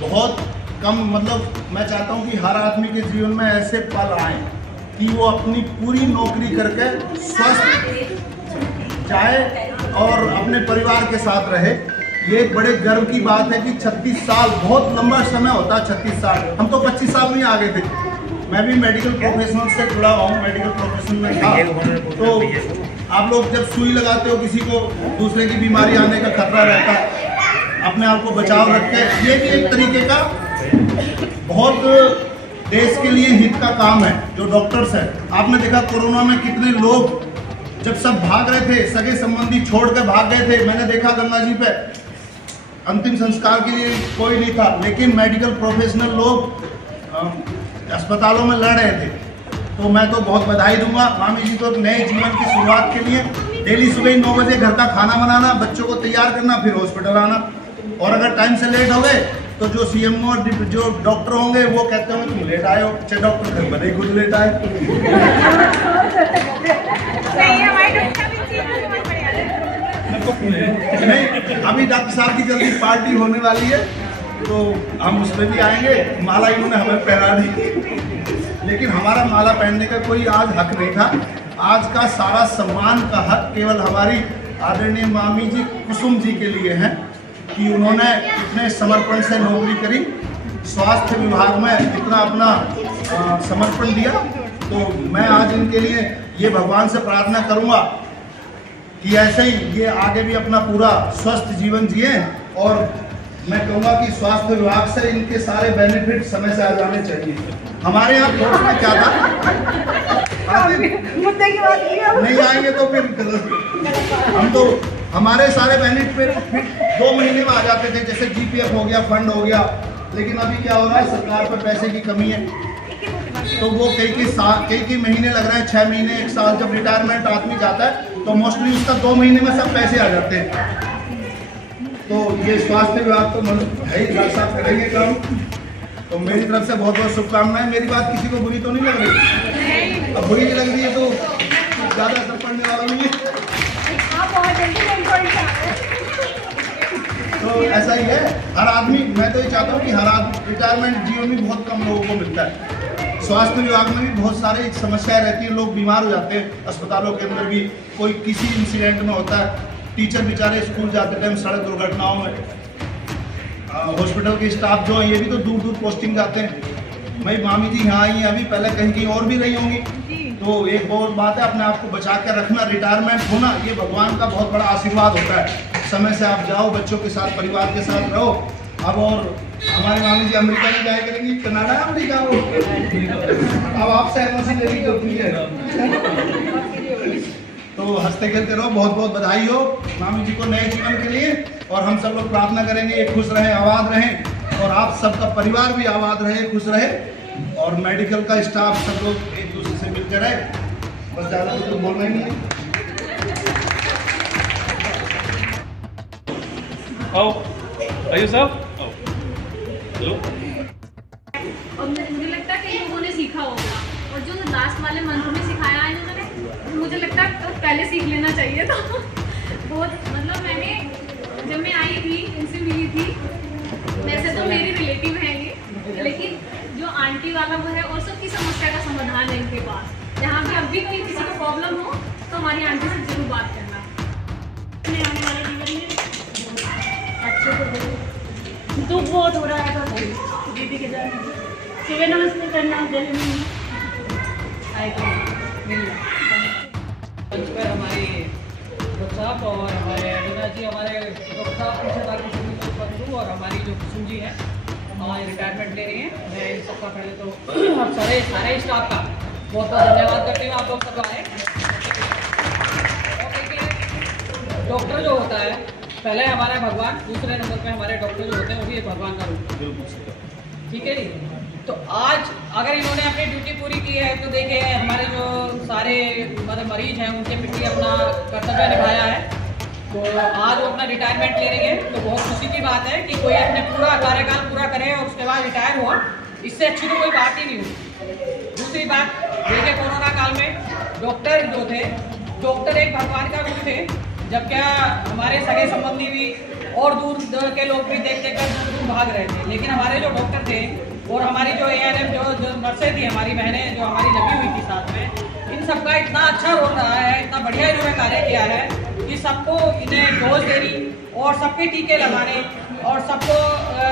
बहुत कम, मतलब मैं चाहता हूं कि हर आदमी के जीवन में ऐसे पल आए कि वो अपनी पूरी नौकरी करके स्वस्थ जाए और अपने परिवार के साथ रहे। ये एक बड़े गर्व की बात है कि 36 साल बहुत लंबा समय होता है। 36 साल, हम तो 25 साल में आ गए थे। मैं भी मेडिकल प्रोफेशनल से जुड़ा हुआ हूँ, मेडिकल प्रोफेशन में था। तो आप लोग जब सुई लगाते हो किसी को, दूसरे की बीमारी आने का खतरा रहता है, अपने आप को बचाव रख के, ये भी एक तरीके का बहुत देश के लिए हित का काम है। जो डॉक्टर्स हैं, आपने देखा कोरोना में कितने लोग जब सब भाग रहे थे, सगे संबंधी छोड़ कर भाग गए थे। मैंने देखा गंगा जी पे अंतिम संस्कार के लिए कोई नहीं था, लेकिन मेडिकल प्रोफेशनल लोग अस्पतालों में लड़ रहे थे। तो मैं तो बहुत बधाई दूंगा मामी जी को नए जीवन की शुरुआत के लिए। डेली सुबह 9 बजे घर का खाना बनाना, बच्चों को तैयार करना, फिर हॉस्पिटल आना। और अगर टाइम से लेट हो गए तो जो सीएमओ और जो डॉक्टर होंगे वो कहते होंगे तुम लेट आए हो। अच्छा, डॉक्टर घर बने ही खुद लेट आए। नहीं, अभी डॉक्टर साहब की जल्दी पार्टी होने वाली है तो हम उस पर भी आएंगे। माला इन्होंने हमें पहना दी, लेकिन हमारा माला पहनने का कोई आज हक नहीं था। आज का सारा सम्मान का हक केवल हमारी आदरणीय मामी जी कुसुम जी के लिए है कि उन्होंने इतने समर्पण से नौकरी करी, स्वास्थ्य विभाग में इतना अपना समर्पण दिया। तो मैं आज इनके लिए ये भगवान से प्रार्थना करूंगा कि ऐसे ही ये आगे भी अपना पूरा स्वस्थ जीवन जिए। और मैं कहूँगा कि स्वास्थ्य विभाग से इनके सारे बेनिफिट समय से आ जाने चाहिए। हमारे यहाँ कोर्स में क्या था, मुद्दे की बात की नहीं आएंगे तो फिर हम तो हमारे सारे बेनिफिट 2 महीने में आ जाते थे, जैसे जीपीएफ हो गया, फंड हो गया। लेकिन अभी क्या हो रहा है, सरकार पर पैसे की कमी है, तो वो कई महीने लग रहे हैं, 6 महीने 1 साल। जब रिटायरमेंट आदमी जाता है तो मोस्टली उसका 2 महीने में सब पैसे आ जाते हैं। तो ये स्वास्थ्य विभाग तो है ही, डॉक्टर साहब करेंगे काम। तो मेरी तरफ से बहुत बहुत शुभकामनाएं। मेरी बात किसी को बुरी तो नहीं लग रही? अब बुरी नहीं लग रही है तो ज़्यादा असर पड़ने वाला नहीं है। तो ऐसा ही है, हर आदमी, मैं तो ये चाहता हूँ कि हर आदमी, रिटायरमेंट जीवन में बहुत कम लोगों को मिलता है। स्वास्थ्य विभाग में भी बहुत सारी समस्याएं रहती हैं, लोग बीमार हो जाते हैं। अस्पतालों के अंदर भी कोई किसी इंसिडेंट में होता है, टीचर बेचारे स्कूल जाते टाइम सड़क दुर्घटनाओं में, हॉस्पिटल के स्टाफ जो है ये भी तो दूर दूर पोस्टिंग जाते हैं। भाई मामी जी यहाँ आई हैं, अभी पहले कहीं कहीं और भी रही होंगी। तो एक बहुत बात है, अपने आप को बचा कर रखना। रिटायरमेंट होना ये भगवान का बहुत बड़ा आशीर्वाद होता है। समय से आप जाओ, बच्चों के साथ, परिवार के साथ रहो। अब और हमारी मामी जी अमेरिका में जाया करेंगी, कनाडा अमेरिका वो अब आपसे एनओसी लेनी होती है। तो हंसते खेलते रहो। बहुत बहुत बधाई हो मामी जी को नए जीवन के लिए। और हम सब लोग प्रार्थना करेंगे ये खुश रहें, आबाद रहें, और आप सबका परिवार भी आबाद रहे, खुश रहे, और मेडिकल का स्टाफ सब लोग एक दूसरे से मिलकर रहे। बस ज़्यादा तो बोलना ही नहीं है। और मुझे लगता है कई लोगों ने सीखा होगा, और जो लास्ट वाले मंथ में सिखाया है इन्होंने, मुझे लगता है तो पहले सीख लेना चाहिए था। बहुत मतलब मैंने जब मैं आई थी, इनसे मिली थी, वैसे तो मेरी रिलेटिव है ये, लेकिन जो आंटी वाला वो है, और सबकी समस्या का समाधान है इनके पास। जहाँ भी अब भी कोई किसी को प्रॉब्लम हो तो हमारी आंटी से जरूर बात करना। आने वाले जीवन में अच्छे को दुख बहुत हो रहा है तो दीदी के जाने सुबह नमस्ते करना, आए तो मंच पर हमारे डॉक्टर साहब और हमारे अडोना जी, हमारे डॉक्टर साहब पीछे ताकि और हमारी जो कुसुम जी हैं हमारी रिटायरमेंट ले रही हैं। मैं इन सबका पहले तो आप सारे स्टाफ का बहुत बहुत धन्यवाद करती हूँ। आप लोग सब आए। और देखिए, डॉक्टर जो होता है पहले हमारा भगवान, दूसरे नंबर पे हमारे डॉक्टर जो होते हैं वो भी एक भगवान का रूप है। ठीक है जी। तो आज अगर इन्होंने अपनी ड्यूटी पूरी की है तो देखिए हमारे जो सारे मतलब मरीज हैं उनके प्रति अपना कर्तव्य निभाया है। तो आज वो अपना रिटायरमेंट ले रही है, तो बहुत खुशी की बात है कि कोई अपने पूरा कार्यकाल पूरा करे और उसके बाद रिटायर हुआ। इससे अच्छी तो कोई बात ही नहीं हुई। दूसरी बात देखिए, कोरोना काल में डॉक्टर जो थे, डॉक्टर एक भगवान का रूप थे। जब क्या हमारे सगे संबंधी भी और दूर दूर के लोग भी देख देख कर दूर भाग रहे थे, लेकिन हमारे जो डॉक्टर थे और हमारी जो ANM जो नर्सें थी, हमारी बहनें जो हमारी लगी हुई थी साथ में, इन सबका इतना अच्छा रोल रहा है, इतना बढ़िया इन्होंने कार्य किया है कि सबको इन्हें डोज देनी और सबके टीके लगाने और सबको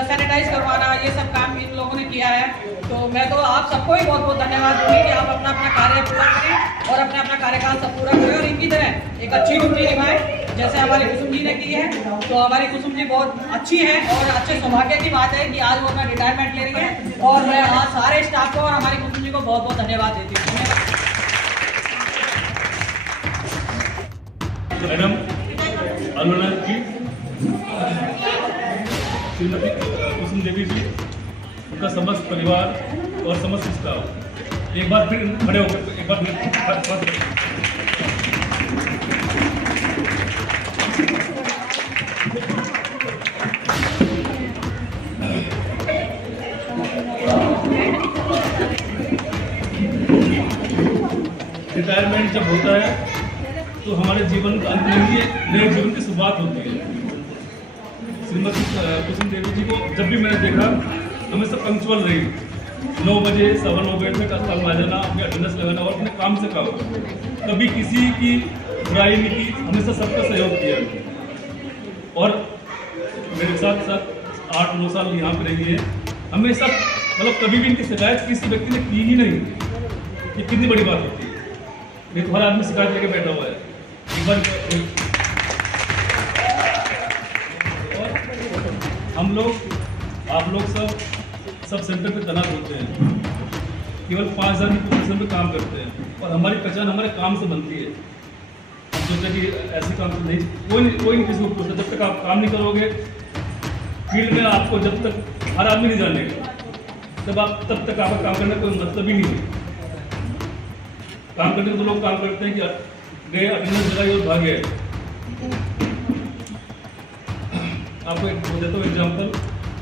सैनिटाइज करवाना, ये सब काम इन लोगों ने किया है। तो मैं तो आप सबको ही बहुत बहुत धन्यवाद दूंगी कि आप अपना अपना कार्य पूरा करें और अपना अपना कार्यकाल सब पूरा करें और इनकी तरह एक अच्छी ड्यूटी निभाएं जैसे हमारी कुसुम जी ने की है। तो हमारी कुसुम जी बहुत अच्छी है और अच्छे सौभाग्य की बात है कि आज वो अपना रिटायरमेंट ले रही है और मैं आज सारे स्टाफ को और हमारी कुसुम जी को बहुत बहुत धन्यवाद देती हूँ। मैडम अरुणा जी, श्रीमती कुसुम देवी जी, उनका समस्त परिवार और समस्त स्टाफ, एक बार फिर खड़े होकर एक बार फिर रिटायरमेंट जब होता है तो हमारे जीवन का अंत नहीं है, नए जीवन की शुरुआत होती है। श्रीमती कुसुम देवी जी को जब भी मैंने देखा हमेशा पंक्चुअल रही, 9 बजे 9:15 बजे तक अस्पताल में आ जाना, अपने अटेंडेंस लगाना और अपने काम से काम, कभी किसी की बुराई नहीं की, हमेशा सबका सहयोग किया। और मेरे साथ साथ 8-9 साल यहाँ पे रही है, हमेशा मतलब कभी भी इनकी शिकायत किसी व्यक्ति ने की ही नहीं। ये कितनी बड़ी बात होती है, नहीं तो हर आदमी शिकायत लेके बैठा हुआ है। एक बार और हम लोग आप लोग सब सेंटर पे तैनात होते हैं, केवल 5000 की पोजीशन पे काम करते हैं और हमारी पहचान हमारे काम से बनती है। हम सोचते कि ऐसे काम से नहीं, कोई नहीं किसी को पूछता। जब तक आप काम नहीं करोगे फील्ड में, आपको जब तक हर आदमी नहीं जानेगा तब तक आपका काम करने का कोई मतलब ही नहीं है। काम करने को तो लोग काम करते हैं कि गए अटेंडेंस लगाई और भागे। आपको एक देता हूँ एग्जाम्पल,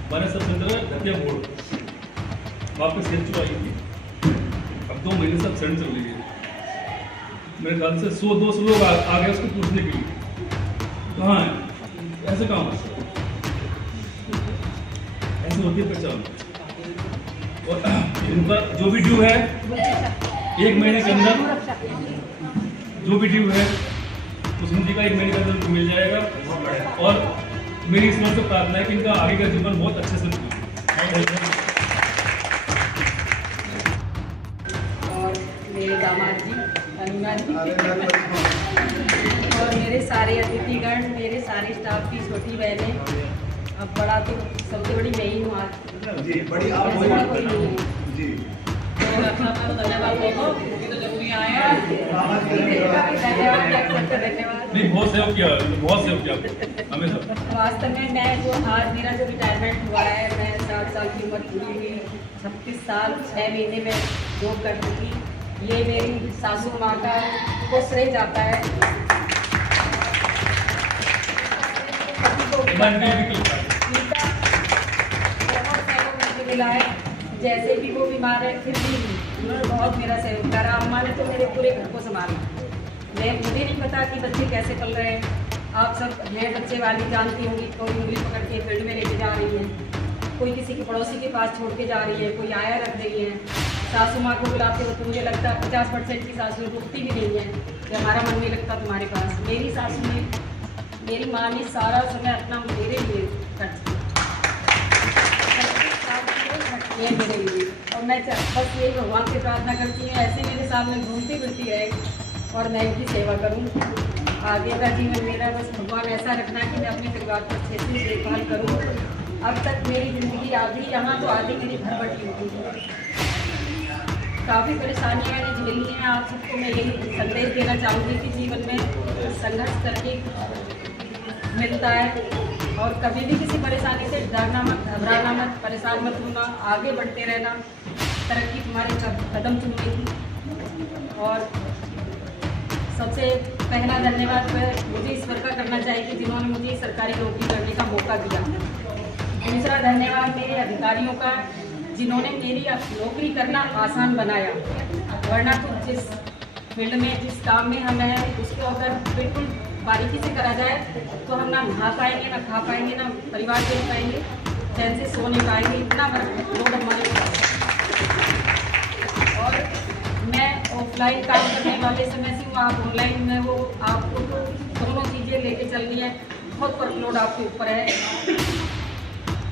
हमारे सब सेंटर है घटिया बोर्ड, वहाँ पे सेंचुरी आई थी, अब 2 महीने से एब्सेंट चल रही है। मेरे ख्याल से 100-200 लोग आ गए उसको पूछने के लिए कहाँ है, ऐसे काम है, ऐसे होती है पहचान। और इनका जो भी ड्यू है 1 महीने के अंदर, जो भी ड्यू है कुसुम जी का 1 महीने के अंदर मिल जाएगा। और मेरी ईश्वर से प्रार्थना है कि इनका आगे का जीवन बहुत अच्छे से बीते। और मेरे दामाद जी अनुना जी और मेरे सारे अतिथिगण, मेरे सारे स्टाफ की छोटी बहनें, अब बड़ा तो सबसे बड़ी मैं ही हूँ आज जी, बड़ी आप ऐसे बड़ा कोई नहीं है जी। धन्यवाद क्योंकि तो जरूरी आए हैं। नहीं, बहुत सहयोग किया, बहुत सहयोग किया हमेशा। वास्तव में मैं जो आज मेरा जो रिटायरमेंट हुआ है, मैं 60 साल की उम्र पूरी हुई, 36 साल 6 महीने में जॉब कर चुकी। ये मेरी सासू माँ का को श्रेय जाता है। मिला है, जैसे भी वो बीमार है फिर भी उन्होंने बहुत मेरा सहयोग करा। अम्मा ने तो मेरे पूरे घर को संभाला। मुझे नहीं पता कि बच्चे कैसे चल रहे हैं। आप सब नए बच्चे वाली जानती होंगी, कोई उंगली पकड़ के फील्ड में लेके जा रही है, कोई किसी के पड़ोसी के पास छोड़ के जा रही है, कोई आया रख रही है। सासू माँ को बुलाते हो तो मुझे लगता है 50% की सासू रुकती भी नहीं है कि हमारा मन नहीं लगता तुम्हारे पास। मेरी सासू ने, मेरी माँ ने सारा समय अपना मेरे लिए खर्च किया, मेरे लिए। और मैं बस यही भगवान से प्रार्थना करती हूँ ऐसे मेरे सामने घूमती फिरती रहे और मैं इनकी सेवा करूँ। आगे का जीवन मेरा बस भगवान ऐसा रखना कि मैं अपने परिवार को अच्छे से देखभाल करूँ। अब तक मेरी ज़िंदगी आधी यहाँ तो आधी मेरी घर बटी होती है। काफ़ी परेशानियाँ मैंने झेली हैं। आप सबको मैं यही संदेश देना चाहूँगी कि जीवन में संघर्ष करके मिलता है और कभी भी किसी परेशानी से डरना मत, घबराना मत, परेशान मत होना, आगे बढ़ते रहना। तरक्की तुम्हारे कदम चुनेगी। और सबसे पहला धन्यवाद मुझे ईश्वर का करना चाहिए कि जिन्होंने मुझे सरकारी नौकरी करने का मौका दिया। दूसरा धन्यवाद मेरे अधिकारियों का, जिन्होंने मेरी नौकरी करना आसान बनाया। वरना तो जिस फील्ड में, जिस काम में हम हैं, उसको अगर बिल्कुल बारीकी से करा जाए तो हम ना नहा पाएंगे, ना खा पाएंगे, ना परिवार देख पाएंगे, चैन से सो नहीं पाएंगे। इतना लोड हमारे पास। और मैं ऑफलाइन काम करने वाले समय से हूँ, आप ऑनलाइन में हो, आपको तो दोनों चीज़ें लेके चलनी है। बहुत वर्कलोड आपके ऊपर है।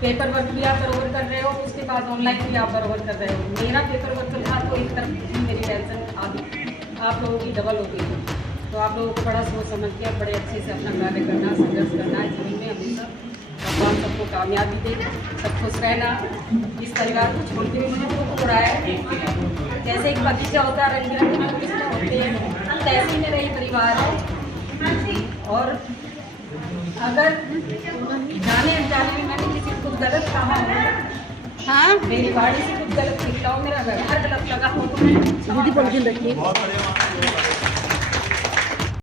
पेपर वर्क भी आप बरोबर कर रहे हो, उसके बाद ऑनलाइन भी आप बरोबर कर रहे हो। मेरा पेपर वर्क था तो एक तरफ मेरी टेंशन आप लोगों की डबल हो गई। तो आप लोगों को बड़ा सोच समझ के बड़े अच्छे से अपना कार्य करना, संघर्ष करना है जीवन में हमेशा। भगवान सबको कामयाबी दे, सब खुश रहना। इस परिवार को छोड़ के भी मुझे दुख हो रहा है। जैसे एक बगीचा होता है, रंग बिरंगे किस्में होते हैं, तैसे ही मेरा ये परिवार है। और अगर जाने अनजाने में मैंने किसी को गलत कहा हो, हाँ मेरी बाड़ी से कुछ गलत निकला हो, मेरा व्यवहार गलत लगा हो, तो मैं बहुत बढ़िया।